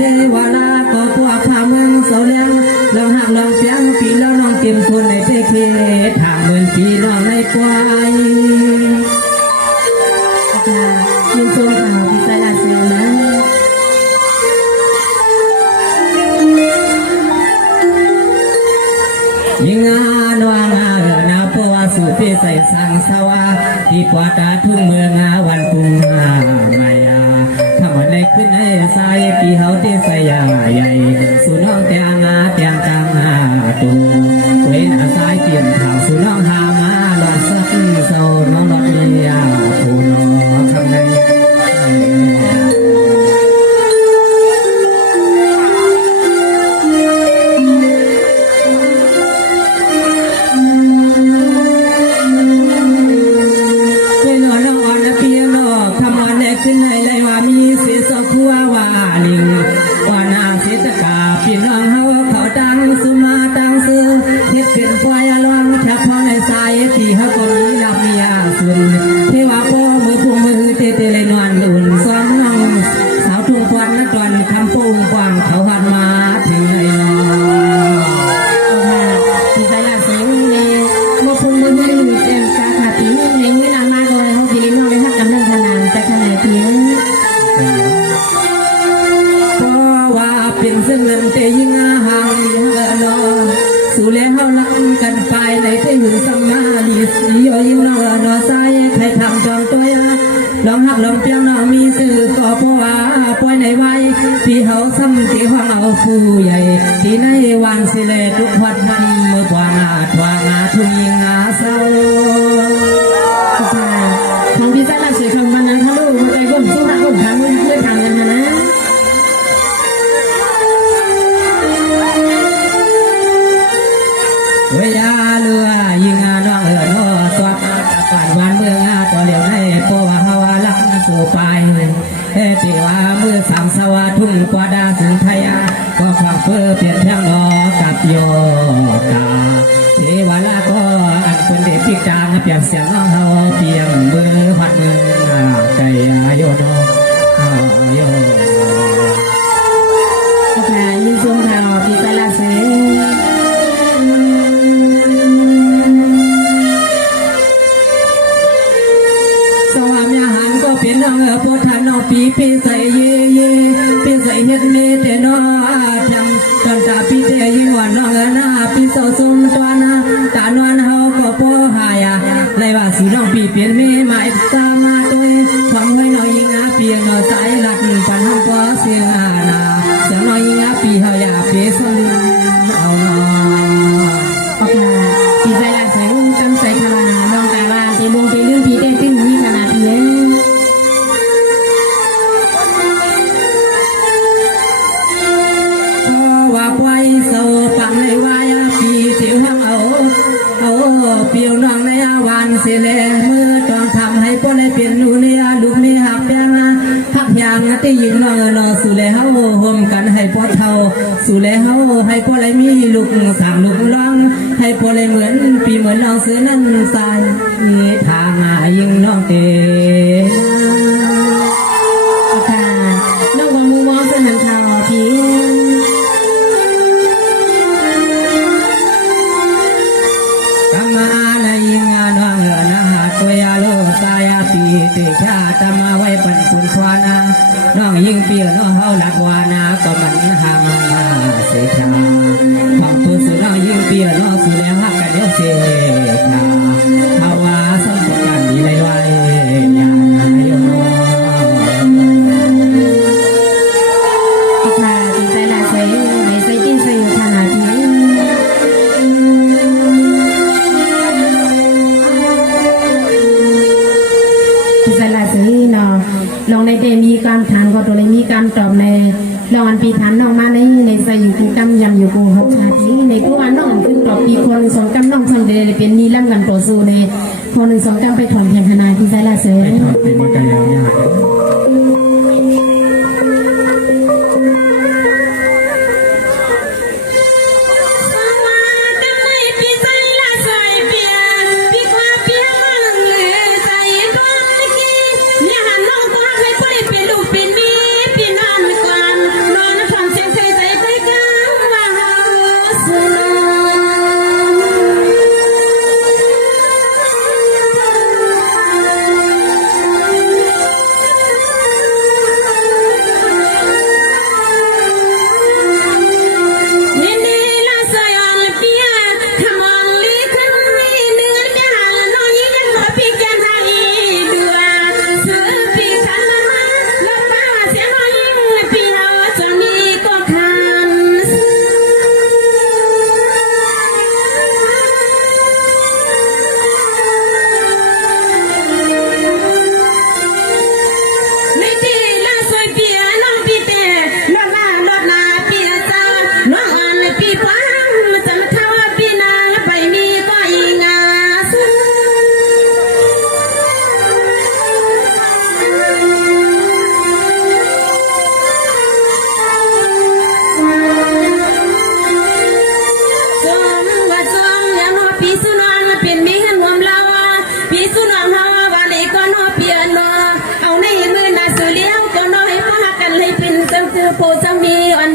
เ ขึ้นให้สายปีเฮาที่ใส่ยาใหญ่สุน้องเตียงาเตียงกลางตูเว้นสายเกี่ยมข่าวสุน้องหามาหลอดสักโซน้องหลอดเลียผู้น้องทำไงขึ้นให้เลยว่ามีเสียสคัวว่าลิงว่านางเศรษฐกาพี่น้องเฮาเขาตั้งสุมาตั้งซื้อเฮ็ดเป็นปล่อยลองเฉพาะในสายที่เฮาก็มีรับมีอาสุนเทว่าพ่อมือพุ่งมือเตเตเลยนวลอุ่นซ้อนน้องสาวทุ่งควันนักวันคำโป่งกว้างเขาหันมาถึงเลยน้องที่ใส่ละเสียงเลยมือพุ่งมือเต็มกาขาปีนี้เลี้ยงเวลามาโดยเขาพี่น้องเลยทักกำลังขนานแต่ขณะเพียงเพราะว่าเป็นเส้นเงินเตยิงห่างเนาะสู่แล้วลังกันไปในเที่หุ่นสมาดีสียิงนอนอใส่ใครทำจองตัวลองหักลองเปียงน้องมีสื่อก็เพราะว่าปล่อยในไว้ที่เขาซ้ำที่ห้องเอาผู้ใหญ่ที่ในวันสิเลทุกวันมันเมื่อวานทวางทุ่งยิงเศร้าของพี่สาวเสียคำมันนั้นทะลุหัวใจก้มสู้หักก้มทางมือเพื่อทางกันนะเวียเรือยิงน้องน้อสวัสดิ์ป่านวันเมืองต่อเหลียวให้พ่อว่าฮาวาลังสู่ปลายที่ว่ามือสามสวาทุ่งกว่าดาสุนทยาก็ความเพื่อเปลี่ยนแทงนอกับโยกาเทวาลาก็อันคนเด็กพิการเปลี่ยนเสียงน้องเฮาเปลี่ยนมือพัดมือไก่โยโนโยก็แค่ยิงซุ่มเฮาปีตาลาเซสวามยาหันก็เป็นน้องโพธานน้องปีใส่เย่เย่ปีใส่เฮ็ดเมเตน้องจำตอนจ่าปีเตยิงหวานน้องหน้าปีโซซุ่มตัวนาตานวลเฮาก็โพหายาเลยว่าสีน้องปีเปลี่ยนเมมาอีกตามาตัวความให้น้อยยิงเปลี่ยนน้อยสายหลักปันห้องก็เสียงนาเสียงน้อยยิงปีเฮาอยากเปลี่ยนสลุเอาโอเคปีใส่ละใส่อุ้มจำใส่ขนาดน้องแต่ว่าตีบงตีเรื่องปีเต้ติ้งนี่ขนาดเพี้ยนว่าไว้โซปังในวายปีเที่ยวห้องเอาเปียวน้องในวันเสียเลยเมื่อตอนทำให้พวกในเปลี่ยนลูเนี่ยลูกนี่หักยังหักยางที่ยิงน้องนอสู่เลยเฮาห่มกันให้พวกเท่าสู่เลยเฮาให้พวกไรมีลูกสามลูกร้องให้พวกไรเหมือนปีเหมือนน้องเสือนั่นสายมีทางยิงน้องเตค่ะน้องว่ามูมองเส้นหันข่าวพี่ชาตมาไว้ปันคุณควานาน้องยิงเปียน้องเฮาหลักวานาก็มันหามาเสียชาความตัวสุน้องยิงเปียน้องสุแล้วหักกันเดียวเสียชาภาวะสัมปกันดีเลยว่าอย่าโยค่ะดีใจละใส่ไม่ใส่ติ้งใส่ขนาดนี้ลองในเดมีการทานก็ตัวเลยมีการตอบในลองอันปีทานน้องมาในใส่อยู่กูกำยำอยู่กูหกชาทีในกูอันน้องคือตอบปีคนสองกำน้องทางเดเลยเป็นนี่ล่ำกันต่อสู้ในคนหนึ่งสองกำไปถอนแข่งขนาดที่ใส่ละเสือ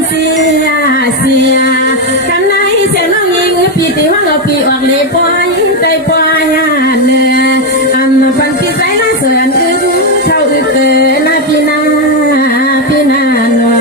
เสียกันไหนเสียน้องยิงปีตีว่าเราปีออกเลยปล่อยใจปล่อยเนื้อพันปีใจละเสือนเข้าเกินละพี่นาหน่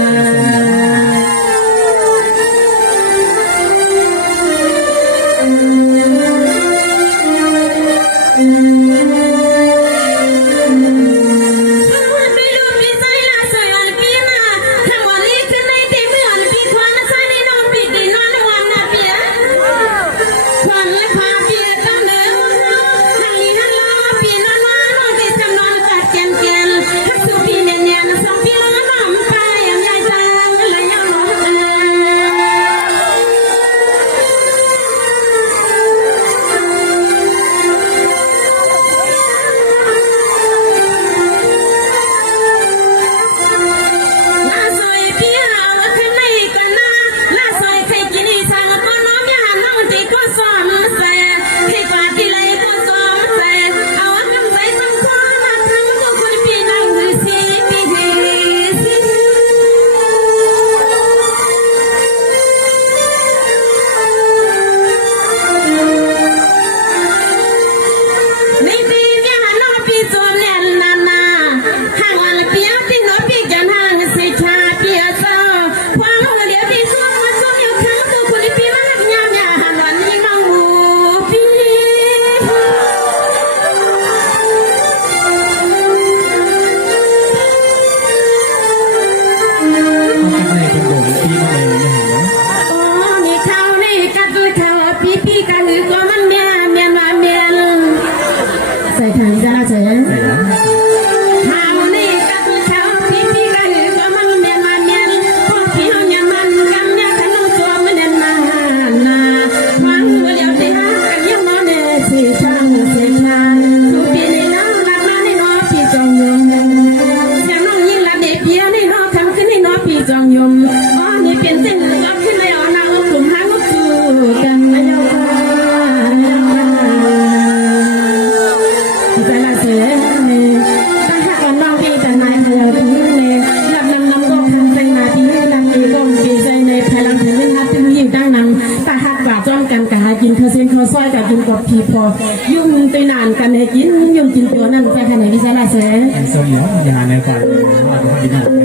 ใส่ถังจ้าเจ๊หาวนี่กับเขาพี่ก็อยู่ก็มันเมียนมาเมียนพวกพี่ห้องยามันกันเนี่ยกันน้องตัวมันเดินมาฟังว่าเดี๋ยวสิฮะกันยังมองเนี่ยสิช่างเสียงมาสุปีในน้ำรักมาในน้อพี่จองยมเสียงน้องยิ่งรักเด็กเพี้ยในน้อทำขึ้นในน้อพี่จองยมอ๋อนี่เป็นเส้นรับขึ้นเลยอ๋อนาอุ้มผมหาลูกจูกันมาเยาว์แต่ละเสียเนี่ยถ้าหากว่าน้องพี่แต่นายเธอพี่เนี่ยหลับนำก็ทำใจนาทีนางดีก็ดีใจในพลังเธอไม่นับถึงยิ่งตั้งนำแต่หากว่าจ้องกันกะหากินเธอเส้นเขาซอยกับกินกดพีพอยุ่งไปนานกันให้กินยุ่งกินตัวนั่นไปขนาดนี้ใช่ละเสีย เสยองยาในการว่าจะทำยังไง